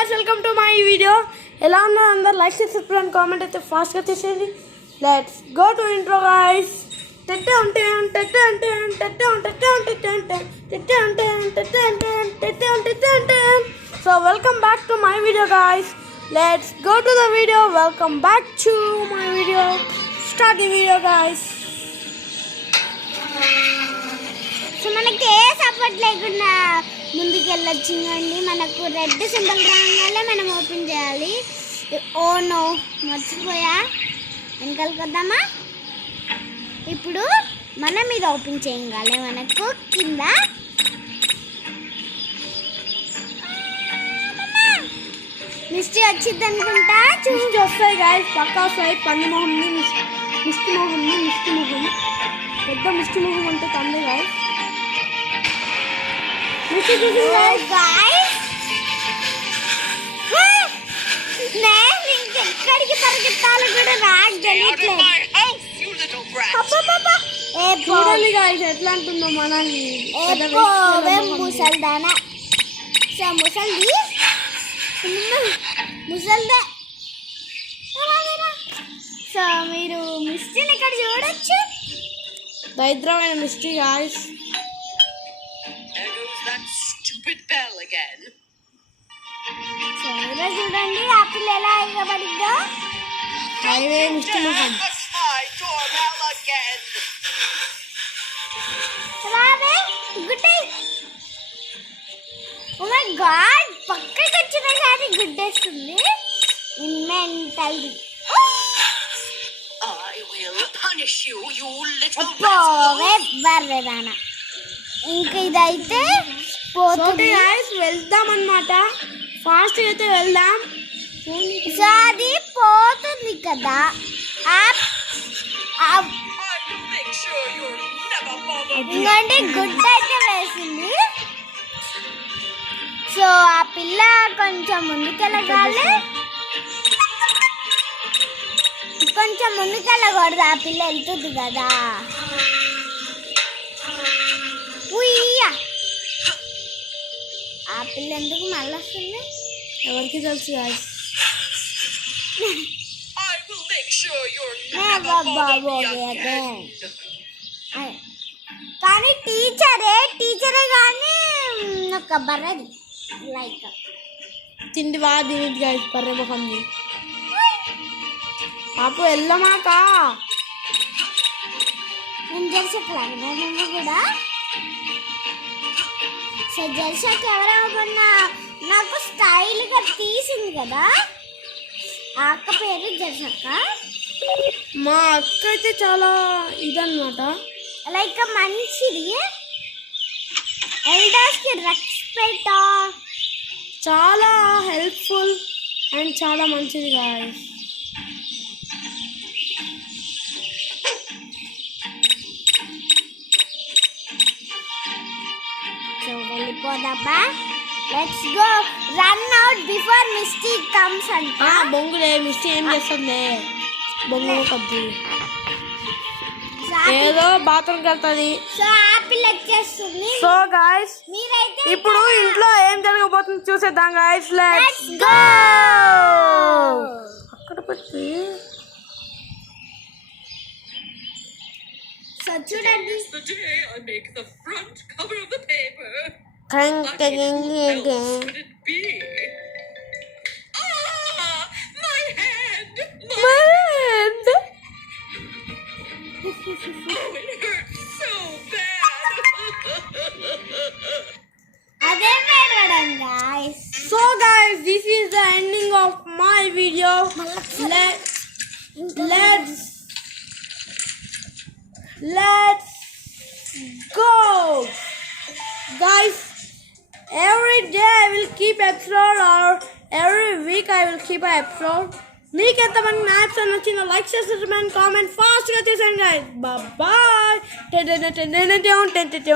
guys, welcome to my video. ఎలా ఉన్నారు అందరూ లైక్ చేసి సబ్స్క్రైబ్ అండ్ కామెంట్ అయితే ఫాస్ట్గా చేసేయండి. Let's go to intro guys. So welcome back to my video guys. Let's go to the video. Welcome back to my video. Start the video guys. So మనకి ఏ support లేకుండా ముందుకు వెళ్ళొచ్చు అండి. మనకు red symbol రాగానే మనం ఓపెన్ చేయాలి. Oh no, మర్చిపోయా. వెనకాలకి వద్దామా? ఇప్పుడు మనం ఇది ఓపెన్ చేయగాలి మనకు కింద మిస్టీ వచ్చింది అనుకుంటా. చూసి వస్తాయి గాయస్, పక్కా వస్తాయి. పండు మొహంని మిస్టి మొహం పెద్ద మిస్టి మొహం అంటే తండ్రి గాయస్. మిస్టి చూసి నేను ఇంకెక్కడికి పరిగెత్తాలో కూడా నాకు తెలియట్లేదు. చూడండి గాయస్ ఎట్లా అంటుందో మనల్ని. ముసల్దానా? సో ముసల్దే. సో మీరు మిస్టీని ఇక్కడ చూడొచ్చు. దరిద్రమైన మిస్టీ గాయస్. సో మీరే చూడండి ఆ పిల్ల ఎలా ఎగబడిద్దో. హైవే మిస్టీ మొహం. రావే గుడ్డే. ఓ మై గాడ్, పక్కకి వచ్చిన కానీ గుడ్డేస్తుంది. మెంటల్. బర్రెదానా. ఇంకా ఇదైతే పోతుంది. వెళ్దాం అన్నమాట. ఫాస్ట్గా అయితే వెళ్దాం. సో అది పోతుంది కదా. ఎందుకంటే గుడ్డ అయితే వేసింది. సో ఆ పిల్ల కొంచెం ముందుకెళ్ళగాలి. కొంచెం ముందుకెళ్ళకూడదు, ఆ పిల్ల వెళ్తుంది కదా. ఉయ్యా, ఆ పిల్ల ఎందుకు మళ్ళీ వస్తుంది ఎవరికి తెలుసు గాయస్. కానీ టీచరే కానీ ఒక బర్రది లైక్ తిండి బాగా తినేది గాయస్. బర్రె మొహంది పాపు వెళ్ళమాక. నేను జెర్సట్లాగా నువ్వు కూడా. సో జెర్సకి ఎవరేమన్నా నాకు స్టైల్గా తీసింది కదా. ఆ అక్క పేరు జెర్సక్క. మా అక్క అయితే చాలా ఇదన్నమాట, లైక్ మంచిది. ఎల్డర్స్కి రెస్పెక్ట్, చాలా హెల్ప్ఫుల్ అండ్ చాలా మంచిది గాయస్. సో వెళ్ళిపోదామా? Let's go, run out before mistake comes అంట. బొంగులే మిస్టీ ఏం చేస్తుంది? బొంగు కొద్ది ఏదో బాత్రూమ్కి వెళ్తుంది. సో ఆపిల్ వచ్చేస్తుంది. సో గాయస్ మీరైతే ఇప్పుడు ఇంట్లో ఏం జరగబోతుంది చూసేద్దాం గాయస్. Let's go. అక్కడ పెట్టి సో చూడండి. అదే madam guys. So guys, this is the ending of my video. Let's go guys. Every day I will keep episode, or every week I will keep an episode. మీకు ఎంతమంది నా episode నచ్చిందో like చేసి comment ఫాస్ట్గా చేసేయండి guys. Bye bye.